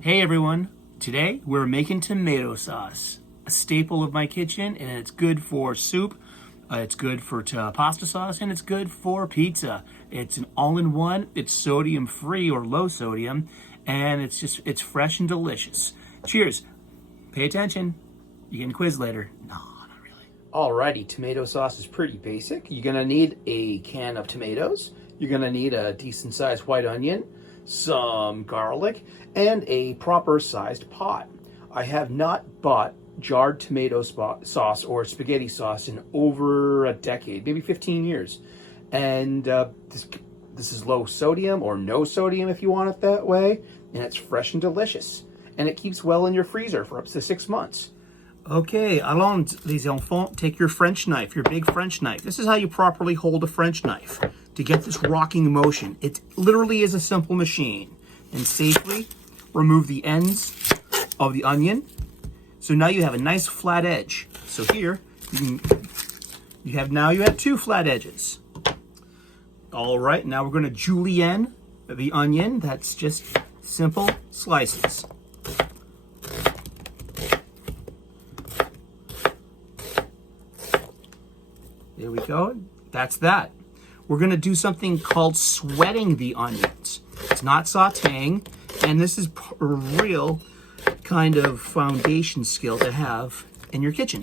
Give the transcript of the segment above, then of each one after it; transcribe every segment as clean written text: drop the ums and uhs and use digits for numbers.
Hey everyone, today we're making tomato sauce, a staple of my kitchen, and it's good for soup, it's good for pasta sauce, and it's good for pizza. It's an all-in-one, it's sodium free or low sodium, and it's fresh and delicious. Cheers. Pay attention. You can quiz later. No, not really. Alrighty, tomato sauce is pretty basic. You're gonna need a can of tomatoes. You're gonna need a decent sized white onion, some garlic, and a proper sized pot. I have not bought jarred tomato sauce or spaghetti sauce in over a decade, maybe 15 years. And this is low sodium or no sodium if you want it that way. And it's fresh and delicious. And it keeps well in your freezer for up to 6 months. Okay, allons, les enfants, take your French knife, your big French knife. This is how you properly hold a French knife to get this rocking motion. It literally is a simple machine. And safely remove the ends of the onion. So now you have a nice flat edge. So here, you have 2 flat edges. All right, now we're gonna julienne the onion. That's just simple slices. There we go. That's that. We're going to do something called sweating the onions. It's not sautéing, and this is a real kind of foundation skill to have in your kitchen.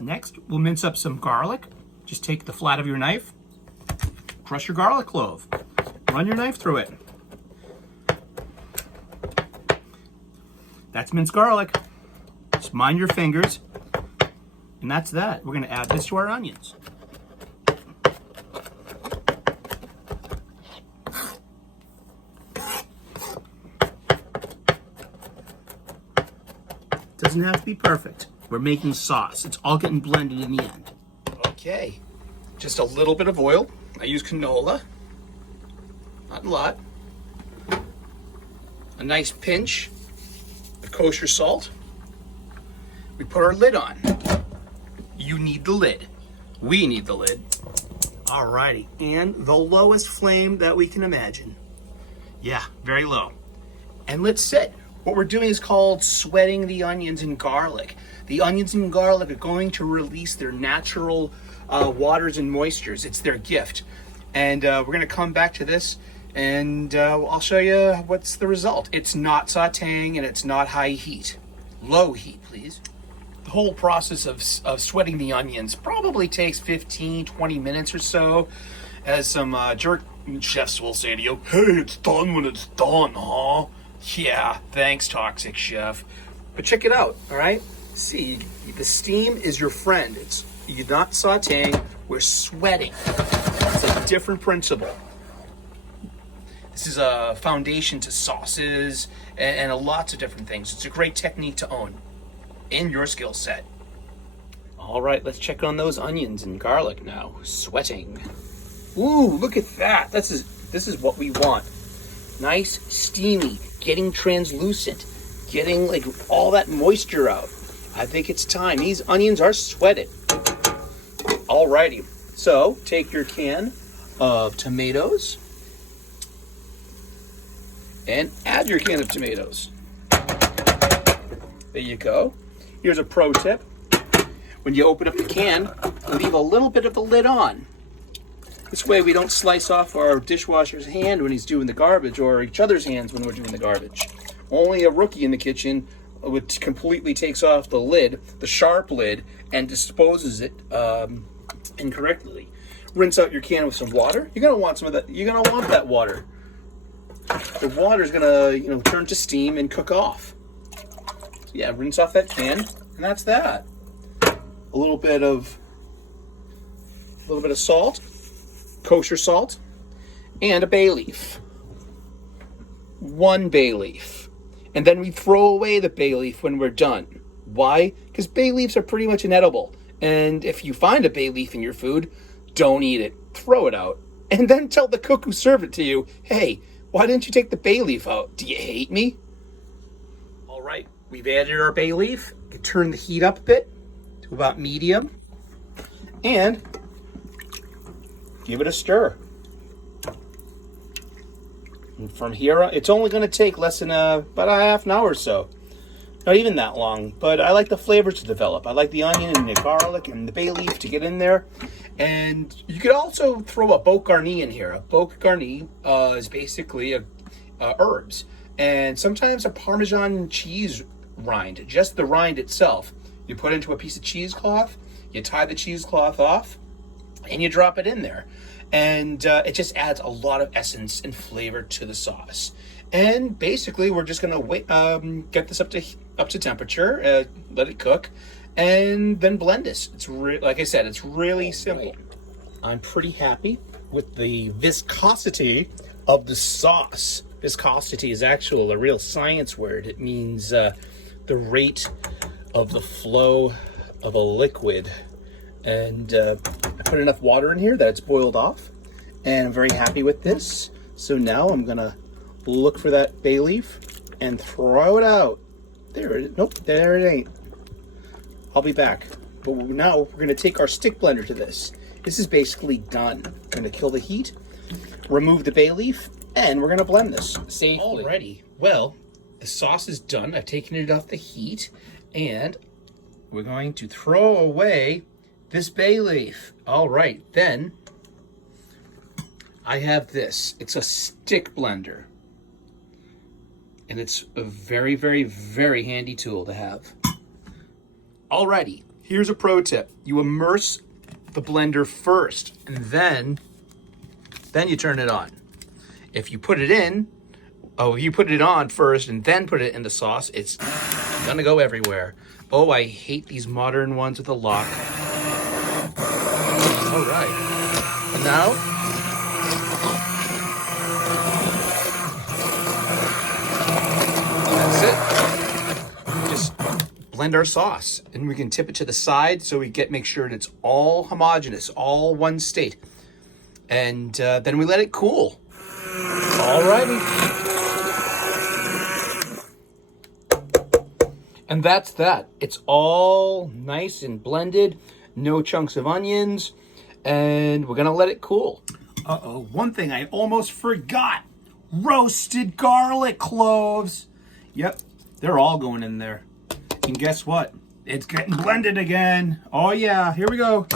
Next, we'll mince up some garlic. Just take the flat of your knife, crush your garlic clove, run your knife through it. That's minced garlic. Just mind your fingers. And that's that. We're going to add this to our onions. Doesn't have to be perfect. We're making sauce. It's all getting blended in the end. Okay. Just a little bit of oil. I use canola. Not a lot. A nice pinch of kosher salt. We put our lid on. You need the lid. We need the lid. Alrighty, and the lowest flame that we can imagine. Yeah, very low. And let's sit. What we're doing is called sweating the onions and garlic. The onions and garlic are going to release their natural waters and moistures. It's their gift. And we're gonna come back to this and I'll show you what's the result. It's not sauteing and it's not high heat. Low heat, please. The whole process of sweating the onions probably takes 15-20 minutes or so, as some jerk chefs will say to you, "Hey, it's done when it's done, huh?" Yeah, thanks, toxic chef. But check it out, all right? See, the steam is your friend. You're not sauteing, we're sweating. It's a different principle. This is a foundation to sauces and lots of different things. It's a great technique to own in your skill set. All right, let's check on those onions and garlic now. Sweating. Ooh, look at that. This is what we want. Nice, steamy, getting translucent, getting like all that moisture out. I think it's time. These onions are sweated. Alrighty, so take your can of tomatoes and add your can of tomatoes. There you go. Here's a pro tip. When you open up the can, leave a little bit of the lid on. This way we don't slice off our dishwasher's hand when he's doing the garbage, or each other's hands when we're doing the garbage. Only a rookie in the kitchen completely takes off the lid, the sharp lid, and disposes it incorrectly. Rinse out your can with some water. You're gonna want some of that. You're gonna want that water. The water's gonna, turn to steam and cook off. Yeah, rinse off that can, and that's that. A little bit of salt, kosher salt, and a bay leaf. 1 bay leaf. And then we throw away the bay leaf when we're done. Why? Because bay leaves are pretty much inedible. And if you find a bay leaf in your food, don't eat it. Throw it out. And then tell the cook who served it to you, "Hey, why didn't you take the bay leaf out? Do you hate me?" All right. We've added our bay leaf. You can turn the heat up a bit to about medium and give it a stir. And from here, it's only going to take less than about a half an hour or so. Not even that long, but I like the flavors to develop. I like the onion and the garlic and the bay leaf to get in there. And you could also throw a boc garni in here. A boc garni is basically herbs. And sometimes a Parmesan cheese rind, just the rind itself. You put into a piece of cheesecloth, you tie the cheesecloth off, and you drop it in there. And it just adds a lot of essence and flavor to the sauce. And basically, we're just gonna wait, get this up to temperature, let it cook, and then blend this. It's like I said, it's really simple. I'm pretty happy with the viscosity of the sauce. Viscosity is actually a real science word. It means the rate of the flow of a liquid. And I put enough water in here that it's boiled off, and I'm very happy with this. So now I'm gonna look for that bay leaf and throw it out. There it is. Nope, there it ain't. I'll be back. But now we're gonna take our stick blender to this. This is basically done. I'm gonna kill the heat, remove the bay leaf, and we're gonna blend this safely. Alrighty, well, the sauce is done. I've taken it off the heat, and we're going to throw away this bay leaf. All right, then I have this. It's a stick blender. And it's a very, very, very handy tool to have. Alrighty, here's a pro tip. You immerse the blender first, and then you turn it on. If you put it you put it on first and then put it in the sauce, it's gonna go everywhere. Oh, I hate these modern ones with a lock. All right, and now that's it. Just blend our sauce, and we can tip it to the side so we make sure it's all homogeneous, all one state, and then we let it cool. Alrighty. And that's that. It's all nice and blended, no chunks of onions, and we're gonna let it cool. Uh-oh, one thing I almost forgot. Roasted garlic cloves. Yep, they're all going in there. And guess what? It's getting blended again. Oh yeah, here we go.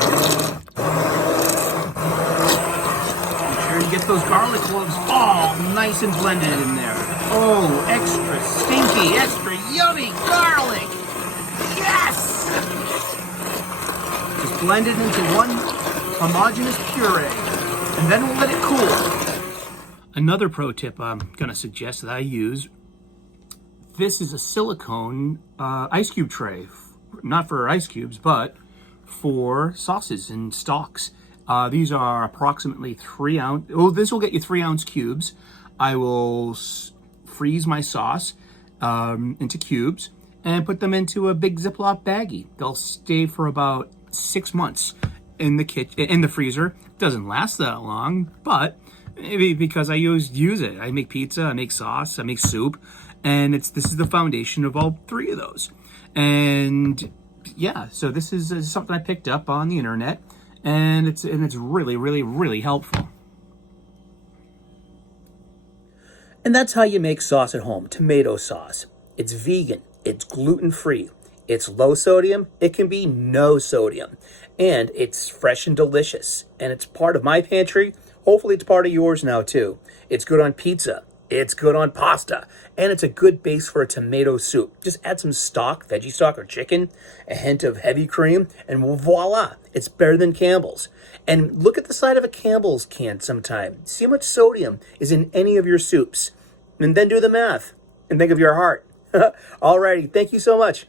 You get those garlic cloves all nice and blended in there. Oh, extra stinky, extra yummy garlic. Yes! Just blend it into one homogeneous puree, and then we'll let it cool. Another pro tip I'm gonna suggest that I use, this is a silicone ice cube tray. Not for ice cubes, but for sauces and stocks. These are approximately 3 ounce. Oh, this will get you 3 ounce cubes. I will freeze my sauce into cubes and put them into a big Ziploc baggie. They'll stay for about 6 months in the freezer. Doesn't last that long, but maybe because I use it. I make pizza, I make sauce, I make soup, and this is the foundation of all 3 of those. And yeah, so this is something I picked up on the internet. And it's really, really, really helpful. And that's how you make sauce at home, tomato sauce. It's vegan, it's gluten-free, it's low sodium, it can be no sodium, and it's fresh and delicious. And it's part of my pantry. Hopefully it's part of yours now too. It's good on pizza, it's good on pasta, and it's a good base for a tomato soup. Just add some stock, veggie stock or chicken, a hint of heavy cream, and voila, it's better than Campbell's. And look at the side of a Campbell's can sometime. See how much sodium is in any of your soups. And then do the math and think of your heart. Alrighty, thank you so much.